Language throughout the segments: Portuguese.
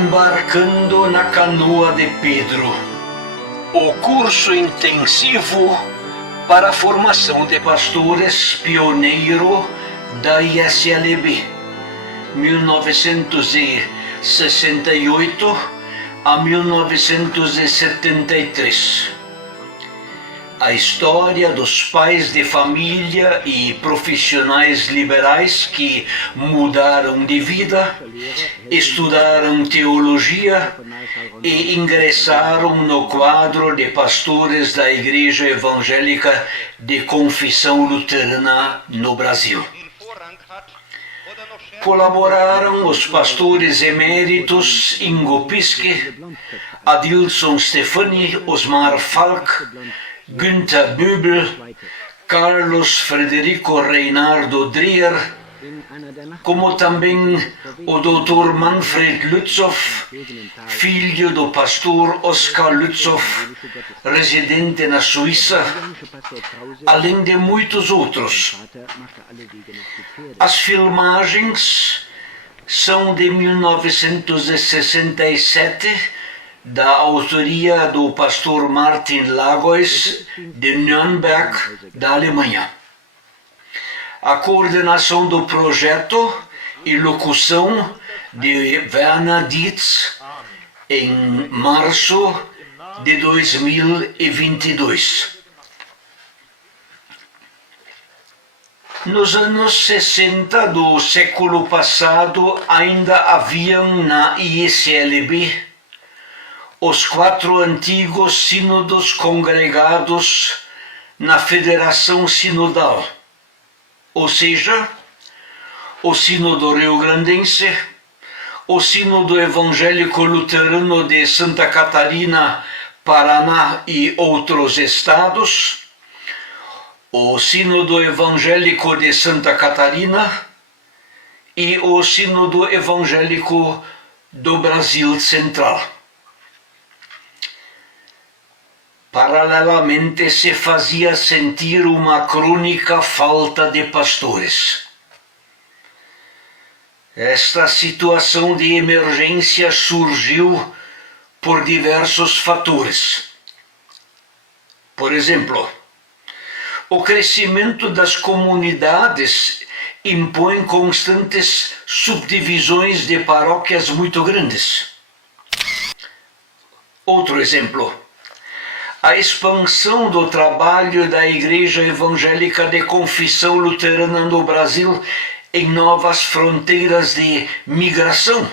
Embarcando na Canoa de Pedro, o curso intensivo para a formação de pastores pioneiro da ISLB, 1968 a 1973. A história dos pais de família e profissionais liberais que mudaram de vida, estudaram teologia e ingressaram no quadro de pastores da Igreja Evangélica de Confissão Luterana no Brasil. Colaboraram os pastores eméritos Ingo Piske, Adilson Stefani, Osmar Falk, Günther Böbel, Carlos Frederico Reinardo Dreher, como também o Dr. Manfred Lützow, filho do pastor Oskar Lützow, residente na Suíça, além de muitos outros. As filmagens são de 1967, da autoria do pastor Martin Lagois, de Nürnberg, da Alemanha. A coordenação do projeto e locução de Werner Dietz, em março de 2022. Nos anos 60 do século passado, ainda haviam na ISLB os 4 antigos sínodos congregados na Federação Sinodal, ou seja, o Sínodo Rio-Grandense, o Sínodo Evangélico Luterano de Santa Catarina, Paraná e outros estados, o Sínodo Evangélico de Santa Catarina e o Sínodo Evangélico do Brasil Central. Paralelamente se fazia sentir uma crônica falta de pastores. Esta situação de emergência surgiu por diversos fatores. Por exemplo, o crescimento das comunidades impõe constantes subdivisões de paróquias muito grandes. Outro exemplo, a expansão do trabalho da Igreja Evangélica de Confissão Luterana no Brasil em novas fronteiras de migração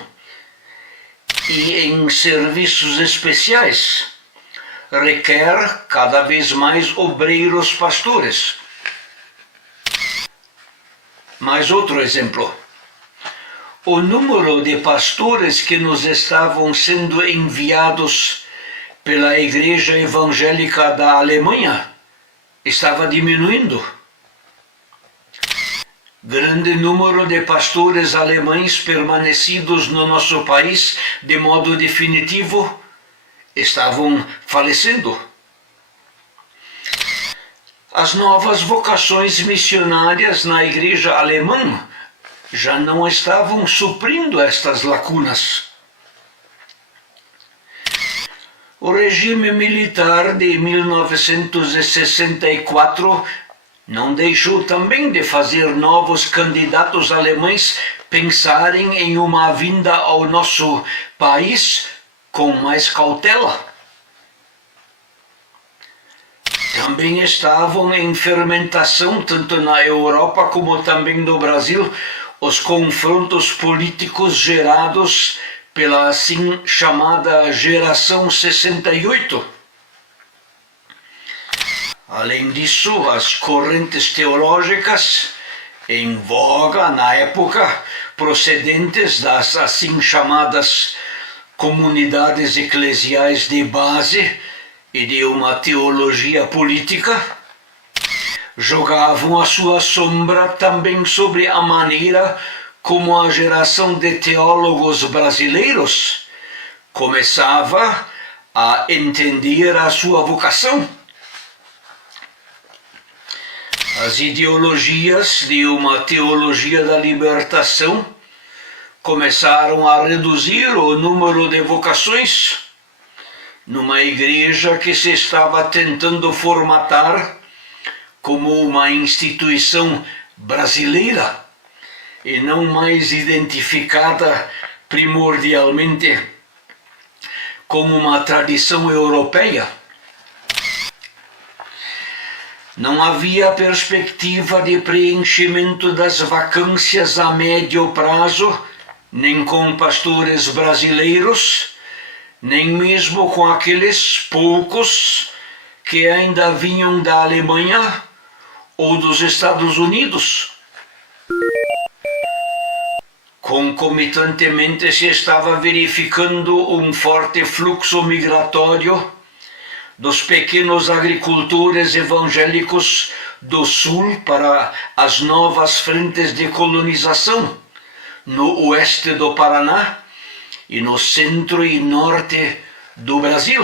e em serviços especiais requer cada vez mais obreiros pastores. Mais outro exemplo. O número de pastores que nos estavam sendo enviados pela Igreja Evangélica da Alemanha estava diminuindo. Grande número de pastores alemães permanecidos no nosso país de modo definitivo estavam falecendo. As novas vocações missionárias na Igreja alemã já não estavam suprindo estas lacunas. O regime militar de 1964 não deixou também de fazer novos candidatos alemães pensarem em uma vinda ao nosso país com mais cautela. Também estavam em fermentação, tanto na Europa como também no Brasil, os confrontos políticos gerados pela assim chamada Geração 68. Além disso, as correntes teológicas em voga na época, procedentes das assim chamadas comunidades eclesiais de base e de uma teologia política, jogavam a sua sombra também sobre a maneira como a geração de teólogos brasileiros começava a entender a sua vocação. As ideologias de uma teologia da libertação começaram a reduzir o número de vocações numa igreja que se estava tentando formatar como uma instituição brasileira e não mais identificada primordialmente como uma tradição europeia. Não havia perspectiva de preenchimento das vacâncias a médio prazo, nem com pastores brasileiros, nem mesmo com aqueles poucos que ainda vinham da Alemanha ou dos Estados Unidos. Concomitantemente se estava verificando um forte fluxo migratório dos pequenos agricultores evangélicos do sul para as novas frentes de colonização no oeste do Paraná e no centro e norte do Brasil.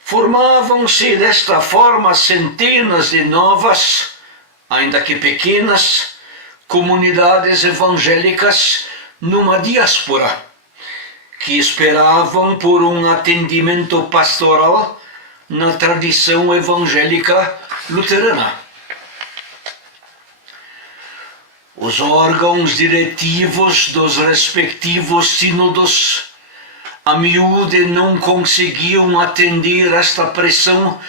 Formavam-se desta forma centenas de novas, ainda que pequenas, comunidades evangélicas numa diáspora, que esperavam por um atendimento pastoral na tradição evangélica luterana. Os órgãos diretivos dos respectivos sínodos a miúde não conseguiam atender esta pressão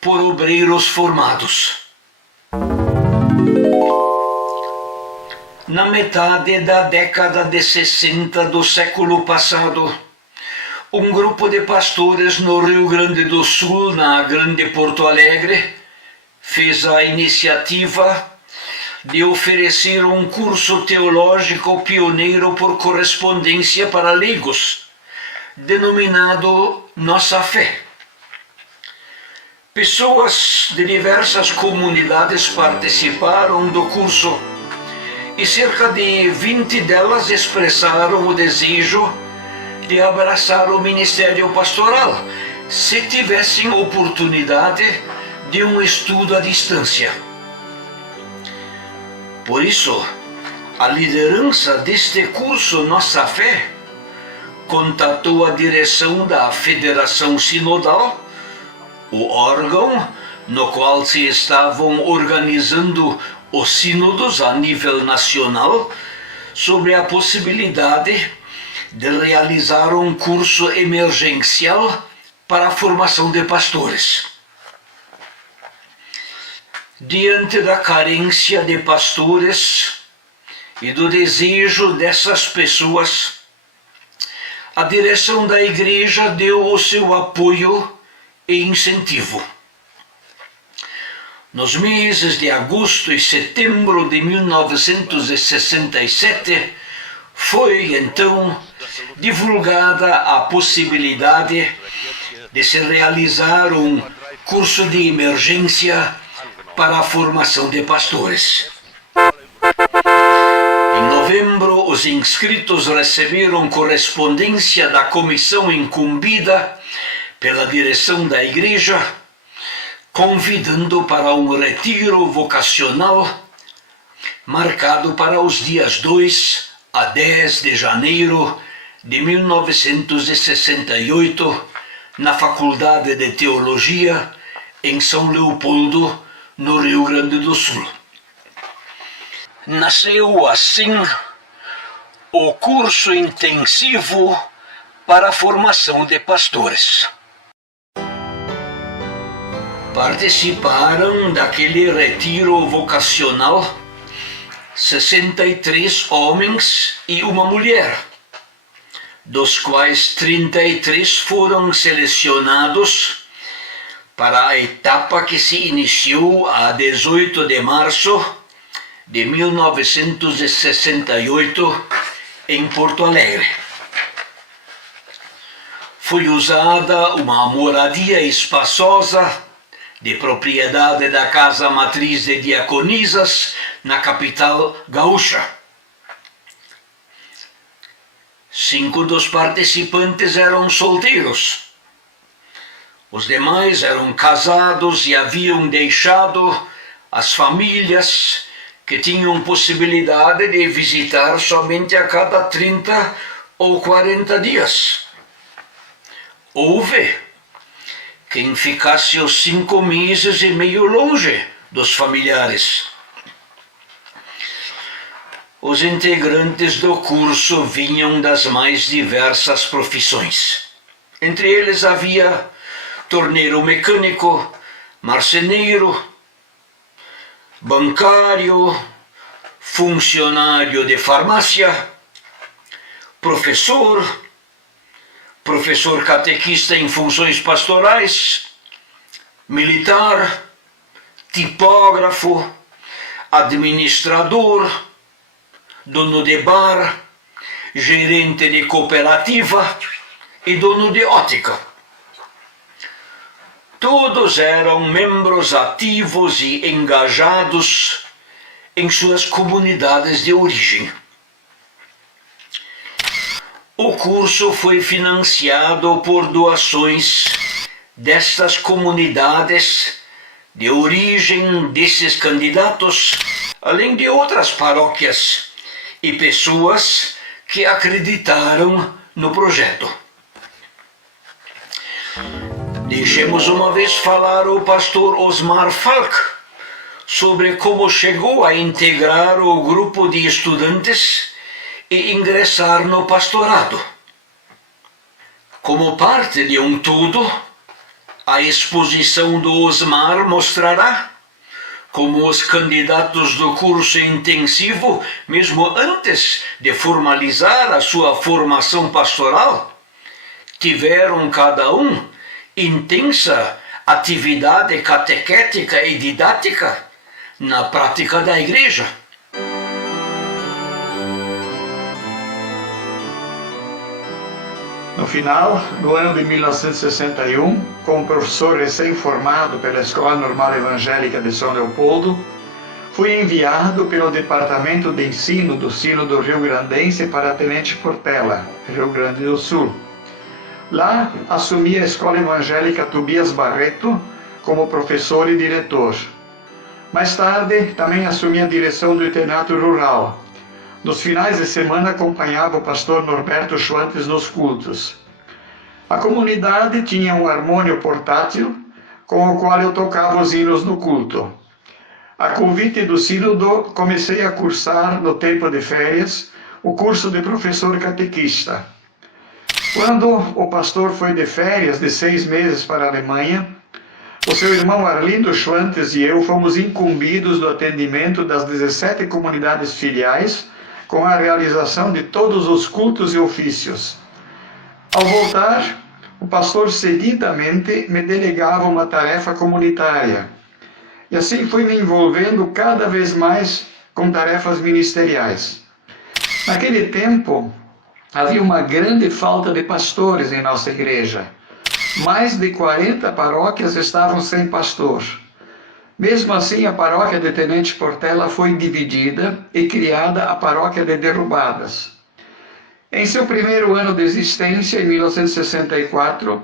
por obreiros formados. Na metade da década de 60 do século passado, um grupo de pastores no Rio Grande do Sul, na Grande Porto Alegre, fez a iniciativa de oferecer um curso teológico pioneiro por correspondência para leigos, denominado Nossa Fé. Pessoas de diversas comunidades participaram do curso e cerca de 20 delas expressaram o desejo de abraçar o ministério pastoral, se tivessem oportunidade de um estudo à distância. Por isso, a liderança deste curso Nossa Fé contatou a direção da Federação Sinodal, o órgão no qual se estavam organizando os sínodos a nível nacional, sobre a possibilidade de realizar um curso emergencial para a formação de pastores. Diante da carência de pastores e do desejo dessas pessoas, a direção da igreja deu o seu apoio e incentivo. Nos meses de agosto e setembro de 1967, foi então divulgada a possibilidade de se realizar um curso de emergência para a formação de pastores. Em novembro, os inscritos receberam correspondência da comissão incumbida pela direção da igreja, convidando para um retiro vocacional marcado para os dias 2 a 10 de janeiro de 1968, na Faculdade de Teologia em São Leopoldo, no Rio Grande do Sul. Nasceu assim o curso intensivo para a formação de pastores. Participaram daquele retiro vocacional 63 homens e uma mulher, dos quais 33 foram selecionados para a etapa que se iniciou a 18 de março de 1968 em Porto Alegre. Foi usada uma moradia espaçosa de propriedade da Casa Matriz de Diaconisas, na capital gaúcha. 5 dos participantes eram solteiros. Os demais eram casados e haviam deixado as famílias que tinham possibilidade de visitar somente a cada 30 ou 40 dias. Houve quem ficasse os 5 meses e meio longe dos familiares. Os integrantes do curso vinham das mais diversas profissões. Entre eles havia torneiro mecânico, marceneiro, bancário, funcionário de farmácia, professor catequista em funções pastorais, militar, tipógrafo, administrador, dono de bar, gerente de cooperativa e dono de ótica. Todos eram membros ativos e engajados em suas comunidades de origem. O curso foi financiado por doações destas comunidades de origem desses candidatos, além de outras paróquias e pessoas que acreditaram no projeto. Deixemos uma vez falar o pastor Osmar Falk sobre como chegou a integrar o grupo de estudantes e ingressar no pastorado. Como parte de um todo, a exposição do Osmar mostrará como os candidatos do curso intensivo, mesmo antes de formalizar a sua formação pastoral, tiveram cada um intensa atividade catequética e didática na prática da igreja. No final do ano de 1961, como professor recém-formado pela Escola Normal Evangélica de São Leopoldo, fui enviado pelo Departamento de Ensino do Sínodo Rio-Grandense para Tenente Portela, Rio Grande do Sul. Lá, assumi a Escola Evangélica Tobias Barreto como professor e diretor. Mais tarde, também assumi a direção do internato rural. Nos finais de semana, acompanhava o pastor Norberto Schwantes nos cultos. A comunidade tinha um harmônio portátil, com o qual eu tocava os hinos no culto. A convite do sínodo, comecei a cursar, no tempo de férias, o curso de professor catequista. Quando o pastor foi de férias de 6 meses para a Alemanha, o seu irmão Arlindo Schwantes e eu fomos incumbidos do atendimento das 17 comunidades filiais, com a realização de todos os cultos e ofícios. Ao voltar, o pastor seguidamente me delegava uma tarefa comunitária. E assim fui me envolvendo cada vez mais com tarefas ministeriais. Naquele tempo, havia uma grande falta de pastores em nossa igreja. Mais de 40 paróquias estavam sem pastor. Mesmo assim, a paróquia de Tenente Portela foi dividida e criada a paróquia de Derrubadas. Em seu primeiro ano de existência, em 1964,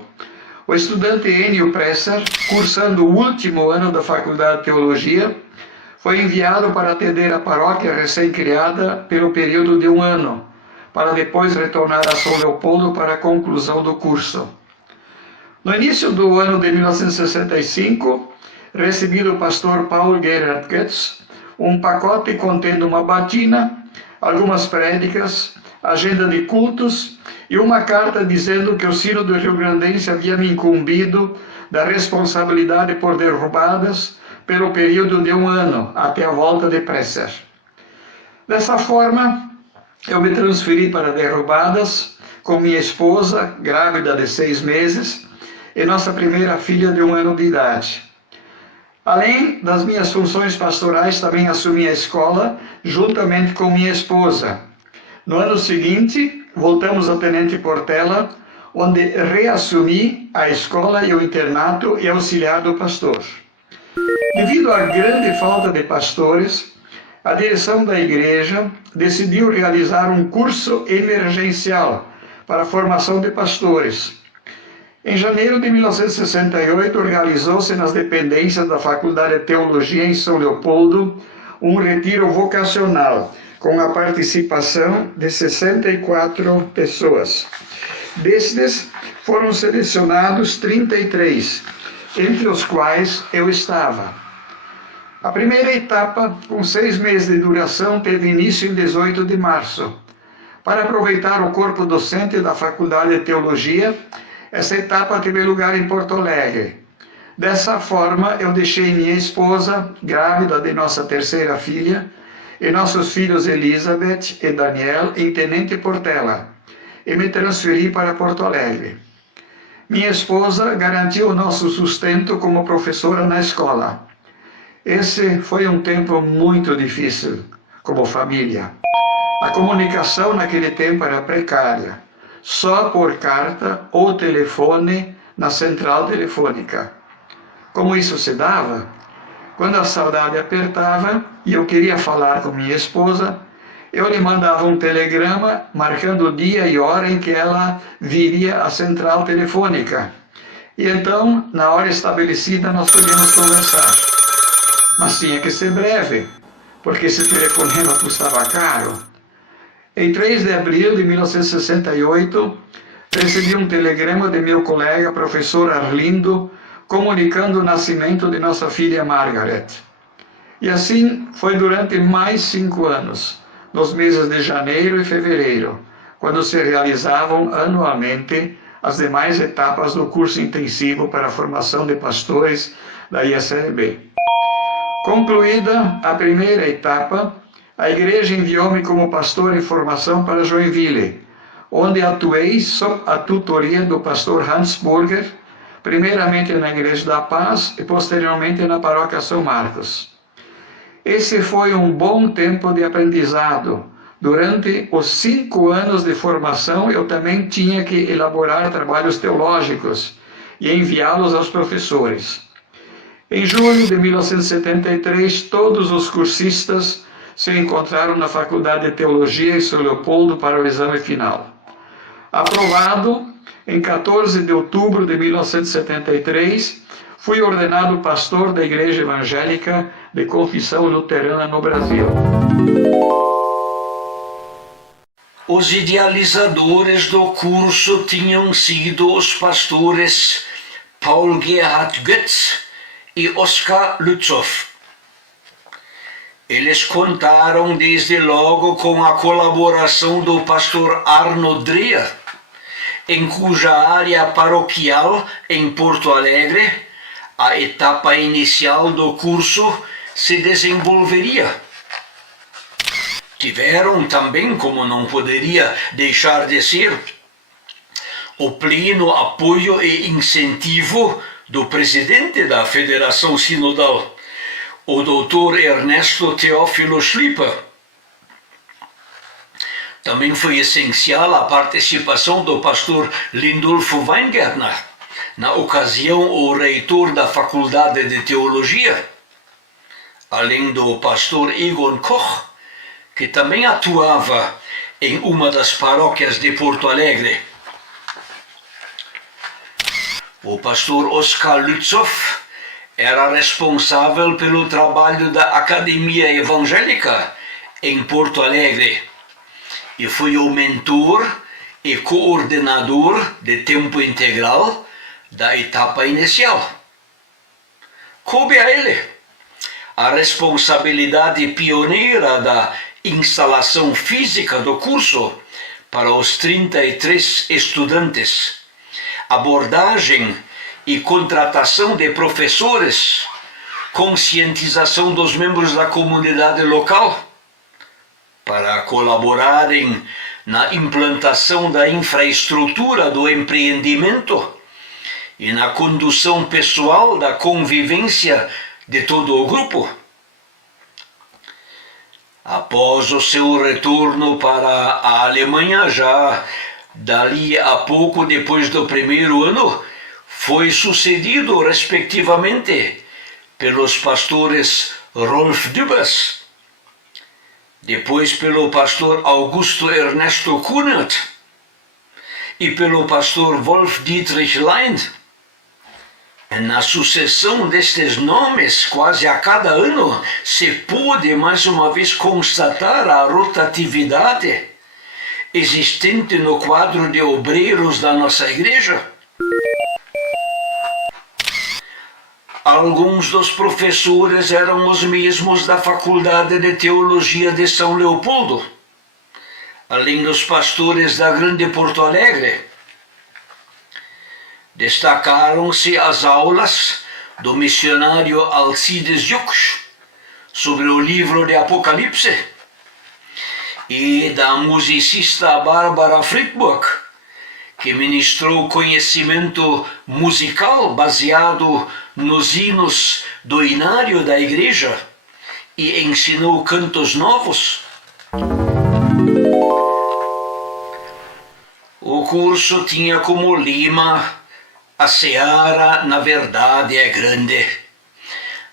o estudante Enio Presser, cursando o último ano da Faculdade de Teologia, foi enviado para atender a paróquia recém-criada pelo período de 1 ano, para depois retornar a São Leopoldo para a conclusão do curso. No início do ano de 1965, recebi do pastor Paulo Gerhard Goetz um pacote contendo uma batina, algumas prédicas, agenda de cultos e uma carta dizendo que o Sínodo Rio-Grandense havia me incumbido da responsabilidade por Derrubadas pelo período de 1 ano, até a volta de Presser. Dessa forma, eu me transferi para Derrubadas com minha esposa, grávida de 6 meses, e nossa primeira filha de 1 ano de idade. Além das minhas funções pastorais, também assumi a escola juntamente com minha esposa. No ano seguinte, voltamos a Tenente Portela, onde reassumi a escola e o internato e auxiliar do pastor. Devido à grande falta de pastores, a direção da igreja decidiu realizar um curso emergencial para a formação de pastores. Em janeiro de 1968, organizou-se nas dependências da Faculdade de Teologia em São Leopoldo um retiro vocacional, com a participação de 64 pessoas. Destes, foram selecionados 33, entre os quais eu estava. A primeira etapa, com 6 meses de duração, teve início em 18 de março. Para aproveitar o corpo docente da Faculdade de Teologia, essa etapa teve lugar em Porto Alegre. Dessa forma, eu deixei minha esposa, grávida de nossa terceira filha, e nossos filhos Elizabeth e Daniel em Tenente Portela, e me transferi para Porto Alegre. Minha esposa garantiu o nosso sustento como professora na escola. Esse foi um tempo muito difícil, como família. A comunicação naquele tempo era precária, só por carta ou telefone na central telefônica. Como isso se dava? Quando a saudade apertava e eu queria falar com minha esposa, eu lhe mandava um telegrama marcando o dia e hora em que ela viria à central telefônica. E então, na hora estabelecida, nós podíamos conversar. Mas tinha que ser breve, porque esse telefonema custava caro. Em 3 de abril de 1968, recebi um telegrama de meu colega, professor Arlindo, comunicando o nascimento de nossa filha Margaret. E assim foi durante mais 5 anos, nos meses de janeiro e fevereiro, quando se realizavam anualmente as demais etapas do curso intensivo para a formação de pastores da ISLB. Concluída a primeira etapa, a igreja enviou-me como pastor em formação para Joinville, onde atuei sob a tutoria do pastor Hans Burger, primeiramente na Igreja da Paz e posteriormente na Paróquia São Marcos. Esse foi um bom tempo de aprendizado. Durante os 5 anos de formação, eu também tinha que elaborar trabalhos teológicos e enviá-los aos professores. Em julho de 1973, todos os cursistas se encontraram na Faculdade de Teologia em São Leopoldo para o exame final. Aprovado, em 14 de outubro de 1973, fui ordenado pastor da Igreja Evangélica de Confissão Luterana no Brasil. Os idealizadores do curso tinham sido os pastores Paul Gerhard Götz e Oskar Lützow. Eles contaram desde logo com a colaboração do pastor Arno Dreher, em cuja área paroquial em Porto Alegre a etapa inicial do curso se desenvolveria. Tiveram também, como não poderia deixar de ser, o pleno apoio e incentivo do presidente da Federação Sinodal, o Dr. Ernesto Teófilo Schlieper. Também foi essencial a participação do pastor Lindolfo Weingärtner, na ocasião o reitor da Faculdade de Teologia, além do pastor Egon Koch, que também atuava em uma das paróquias de Porto Alegre. O pastor Oskar Lützow era responsável pelo trabalho da Academia Evangélica em Porto Alegre e foi o mentor e coordenador de tempo integral da etapa inicial. Coube a ele a responsabilidade pioneira da instalação física do curso para os 33 estudantes, abordagem e contratação de professores, conscientização dos membros da comunidade local, para colaborarem na implantação da infraestrutura do empreendimento e na condução pessoal da convivência de todo o grupo. Após o seu retorno para a Alemanha, já dali a pouco depois do primeiro ano, foi sucedido, respectivamente, pelos pastores Rolf Dübers, depois pelo pastor Augusto Ernesto Kunert e pelo pastor Wolf Dietrich Lein. Na sucessão destes nomes, quase a cada ano, se pôde mais uma vez constatar a rotatividade existente no quadro de obreiros da nossa igreja. Alguns dos professores eram os mesmos da Faculdade de Teologia de São Leopoldo, além dos pastores da Grande Porto Alegre. Destacaram-se as aulas do missionário Alcides Jux sobre o livro de Apocalipse e da musicista Bárbara Friedburg, que ministrou conhecimento musical baseado nos hinos do inário da igreja e ensinou cantos novos. O curso tinha como lema: a seara, na verdade, é grande,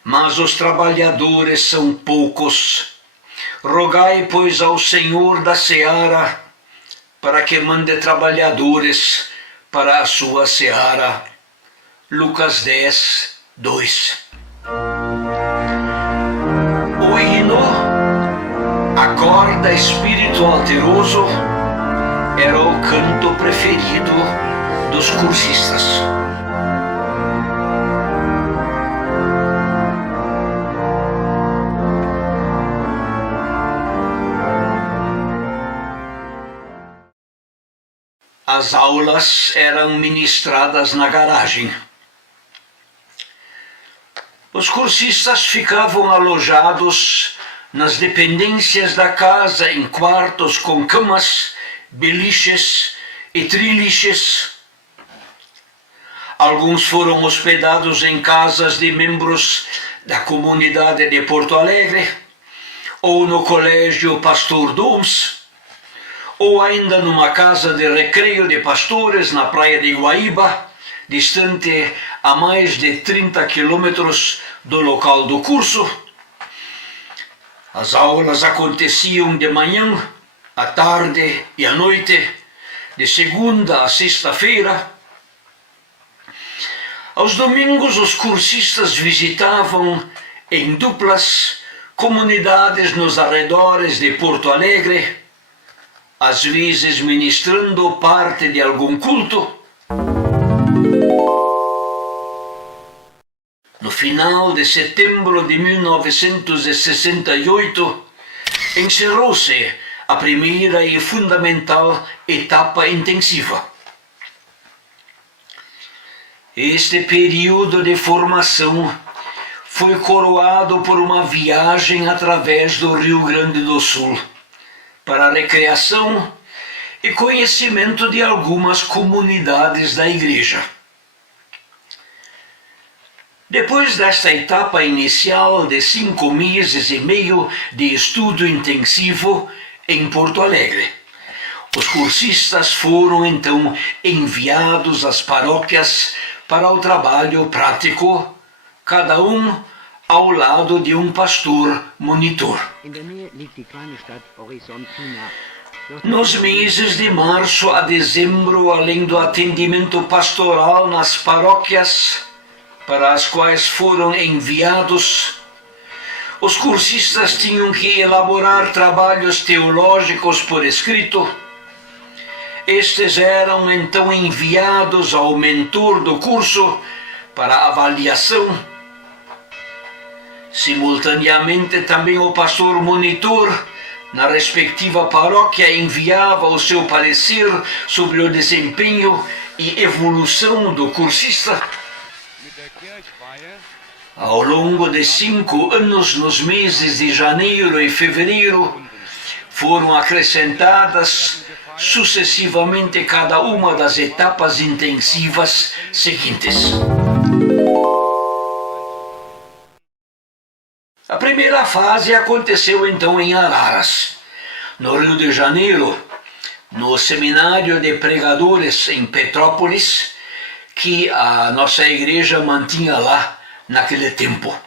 mas os trabalhadores são poucos. Rogai, pois, ao Senhor da seara, para que mande trabalhadores para a sua seara. Lucas 10, 2. O hino Acorda Espírito Alteroso era o canto preferido dos cursistas. As aulas eram ministradas na garagem. Os cursistas ficavam alojados nas dependências da casa em quartos com camas, beliches e triliches. Alguns foram hospedados em casas de membros da comunidade de Porto Alegre, ou no colégio Pastor Doms, ou ainda numa casa de recreio de pastores na praia de Guaíba, distante a mais de 30 quilômetros do local do curso. As aulas aconteciam de manhã, à tarde e à noite, de segunda a sexta-feira. Aos domingos, os cursistas visitavam em duplas comunidades nos arredores de Porto Alegre, às vezes ministrando parte de algum culto. No final de setembro de 1968, encerrou-se a primeira e fundamental etapa intensiva. Este período de formação foi coroado por uma viagem através do Rio Grande do Sul, para a recreação e conhecimento de algumas comunidades da igreja. Depois desta etapa inicial de 5 meses e meio de estudo intensivo em Porto Alegre, os cursistas foram então enviados às paróquias para o trabalho prático, cada um ao lado de um pastor monitor. Nos meses de março a dezembro, além do atendimento pastoral nas paróquias para as quais foram enviados, os cursistas tinham que elaborar trabalhos teológicos por escrito. Estes eram então enviados ao mentor do curso para avaliação. Simultaneamente, também o pastor monitor, na respectiva paróquia, enviava o seu parecer sobre o desempenho e evolução do cursista. Ao longo de 5 anos, nos meses de janeiro e fevereiro, foram acrescentadas sucessivamente cada uma das etapas intensivas seguintes. A primeira fase aconteceu então em Araras, no Rio de Janeiro, no Seminário de Pregadores em Petrópolis, que a nossa igreja mantinha lá naquele tempo.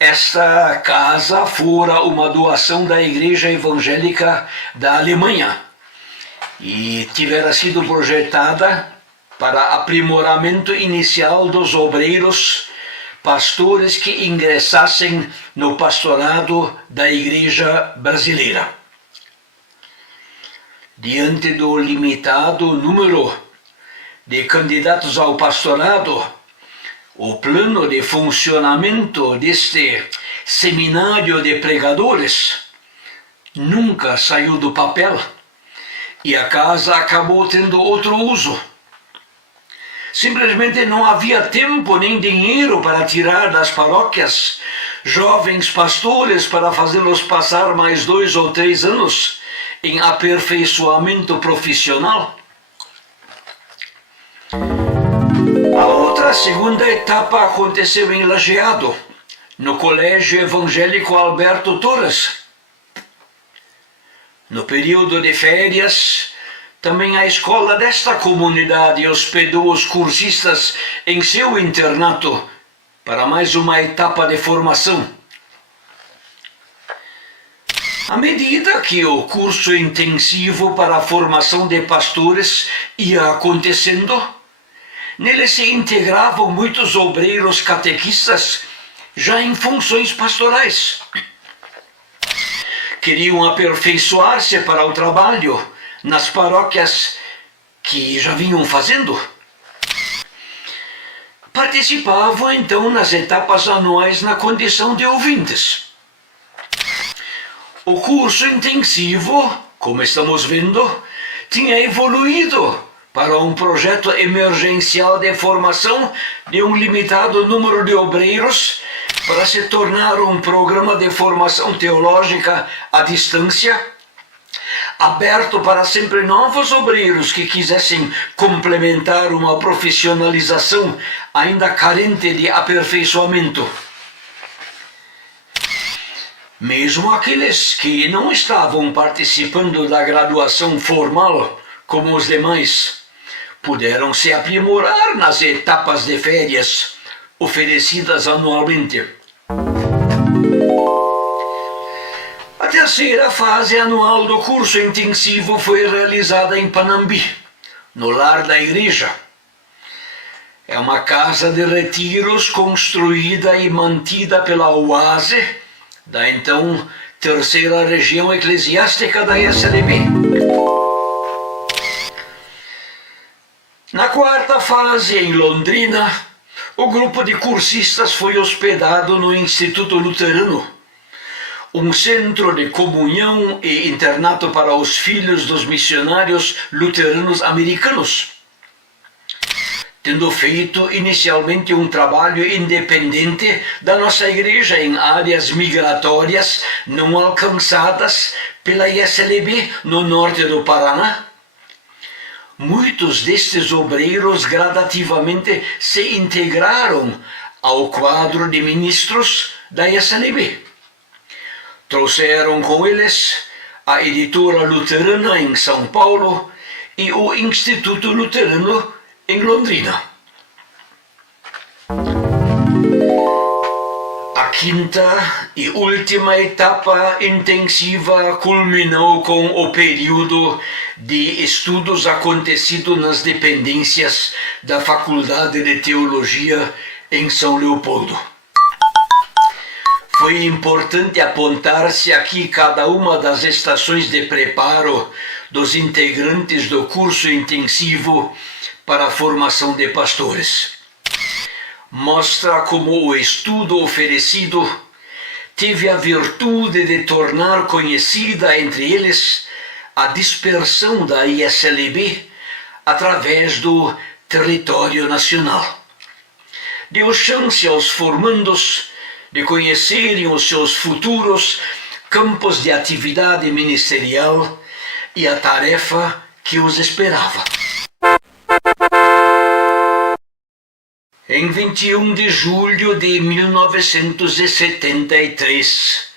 Esta casa fora uma doação da Igreja Evangélica da Alemanha e tivera sido projetada para aprimoramento inicial dos obreiros, pastores que ingressassem no pastorado da Igreja Brasileira. Diante do limitado número de candidatos ao pastorado, o plano de funcionamento deste seminário de pregadores nunca saiu do papel e a casa acabou tendo outro uso. Simplesmente não havia tempo nem dinheiro para tirar das paróquias jovens pastores para fazê-los passar mais 2 ou 3 anos em aperfeiçoamento profissional. A segunda etapa aconteceu em Lajeado, no Colégio Evangélico Alberto Torres. No período de férias, também a escola desta comunidade hospedou os cursistas em seu internato para mais uma etapa de formação. À medida que o curso intensivo para a formação de pastores ia acontecendo, nele se integravam muitos obreiros catequistas já em funções pastorais. Queriam aperfeiçoar-se para o trabalho nas paróquias que já vinham fazendo. Participavam então nas etapas anuais na condição de ouvintes. O curso intensivo, como estamos vendo, tinha evoluído para um projeto emergencial de formação de um limitado número de obreiros para se tornar um programa de formação teológica à distância, aberto para sempre novos obreiros que quisessem complementar uma profissionalização ainda carente de aperfeiçoamento. Mesmo aqueles que não estavam participando da graduação formal, como os demais, puderam se aprimorar nas etapas de férias oferecidas anualmente. A terceira fase anual do curso intensivo foi realizada em Panambi, no lar da igreja. É uma casa de retiros construída e mantida pela UASE, da então terceira região eclesiástica da SLB. Na quarta fase, em Londrina, o grupo de cursistas foi hospedado no Instituto Luterano, um centro de comunhão e internato para os filhos dos missionários luteranos americanos. Tendo feito inicialmente um trabalho independente da nossa igreja em áreas migratórias não alcançadas pela ISLB no norte do Paraná, muitos destes obreiros gradativamente se integraram ao quadro de ministros da ISLB. Trouxeram com eles a editora luterana em São Paulo e o Instituto Luterano em Londrina. A quinta e última etapa intensiva culminou com o período de estudos acontecido nas dependências da Faculdade de Teologia em São Leopoldo. Foi importante apontar-se aqui cada uma das estações de preparo dos integrantes do curso intensivo para a formação de pastores. Mostra como o estudo oferecido teve a virtude de tornar conhecida entre eles a dispersão da ISLB através do território nacional. Deu chance aos formandos de conhecerem os seus futuros campos de atividade ministerial e a tarefa que os esperava. Em 21 de julho de 1973,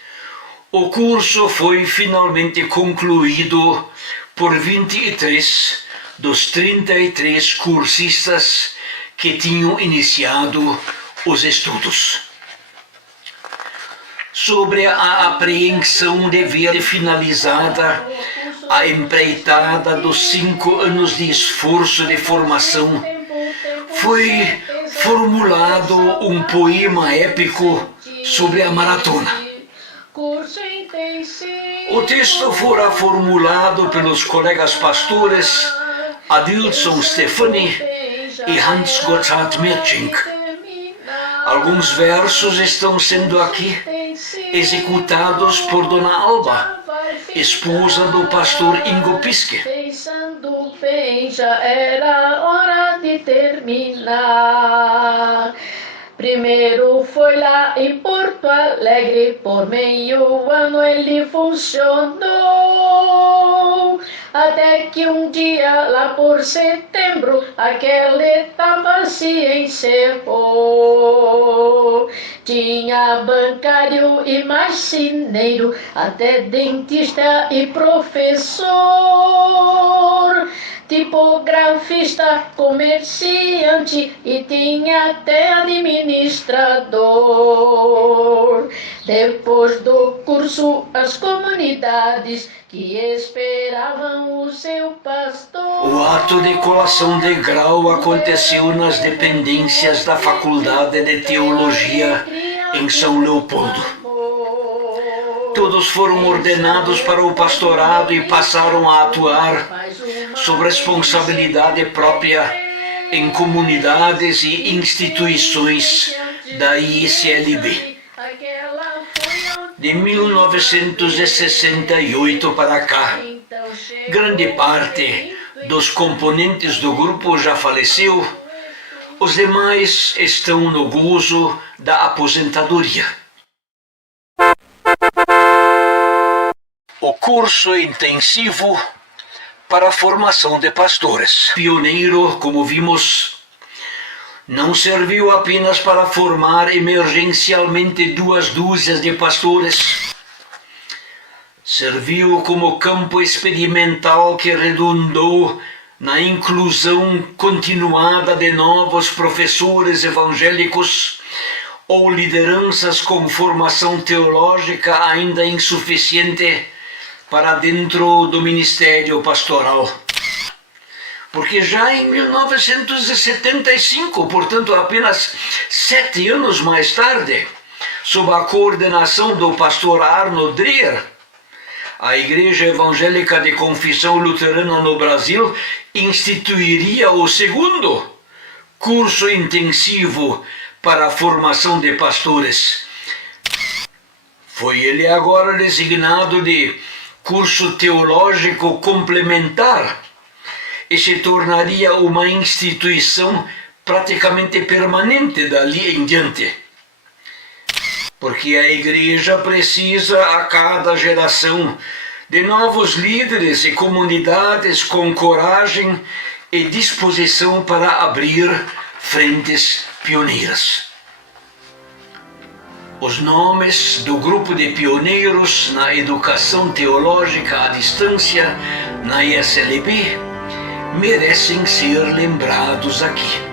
o curso foi finalmente concluído por 23 dos 33 cursistas que tinham iniciado os estudos. Sobre a apreensão de ver finalizada a empreitada dos 5 anos de esforço de formação, foi formulado um poema épico sobre a maratona. O texto fora formulado pelos colegas pastores Adilson Stefani e Hans Gotthard Merchink. Alguns versos estão sendo aqui executados por Dona Alba, esposa do pastor Ingo Piske. Pensando bem, já era hora de terminar. Primeiro foi lá em Porto Alegre, por meio ano ele funcionou. Até que um dia, lá por setembro, aquela etapa se encerrou. Tinha bancário e marceneiro, até dentista e professor, tipografista, comerciante e tinha até administrador. Depois do curso, as comunidades que esperavam o seu pastor. O ato de colação de grau aconteceu nas dependências da Faculdade de Teologia em São Leopoldo. Todos foram ordenados para o pastorado e passaram a atuar sob responsabilidade própria em comunidades e instituições da ICLB. De 1968 para cá, grande parte dos componentes do grupo já faleceu, os demais estão no gozo da aposentadoria. O curso intensivo para a formação de pastores. Pioneiro, como vimos, não serviu apenas para formar emergencialmente 2 dúzias de pastores. Serviu como campo experimental que redundou na inclusão continuada de novos professores evangélicos ou lideranças com formação teológica ainda insuficiente para dentro do ministério pastoral. Porque já em 1975, portanto apenas 7 anos mais tarde, sob a coordenação do pastor Arno Dreher, a Igreja Evangélica de Confissão Luterana no Brasil instituiria o segundo curso intensivo para a formação de pastores. Foi ele agora designado de curso teológico complementar e se tornaria uma instituição praticamente permanente dali em diante. Porque a igreja precisa a cada geração de novos líderes e comunidades com coragem e disposição para abrir frentes pioneiras. Os nomes do grupo de pioneiros na educação teológica à distância na ISLB merecem ser lembrados aqui.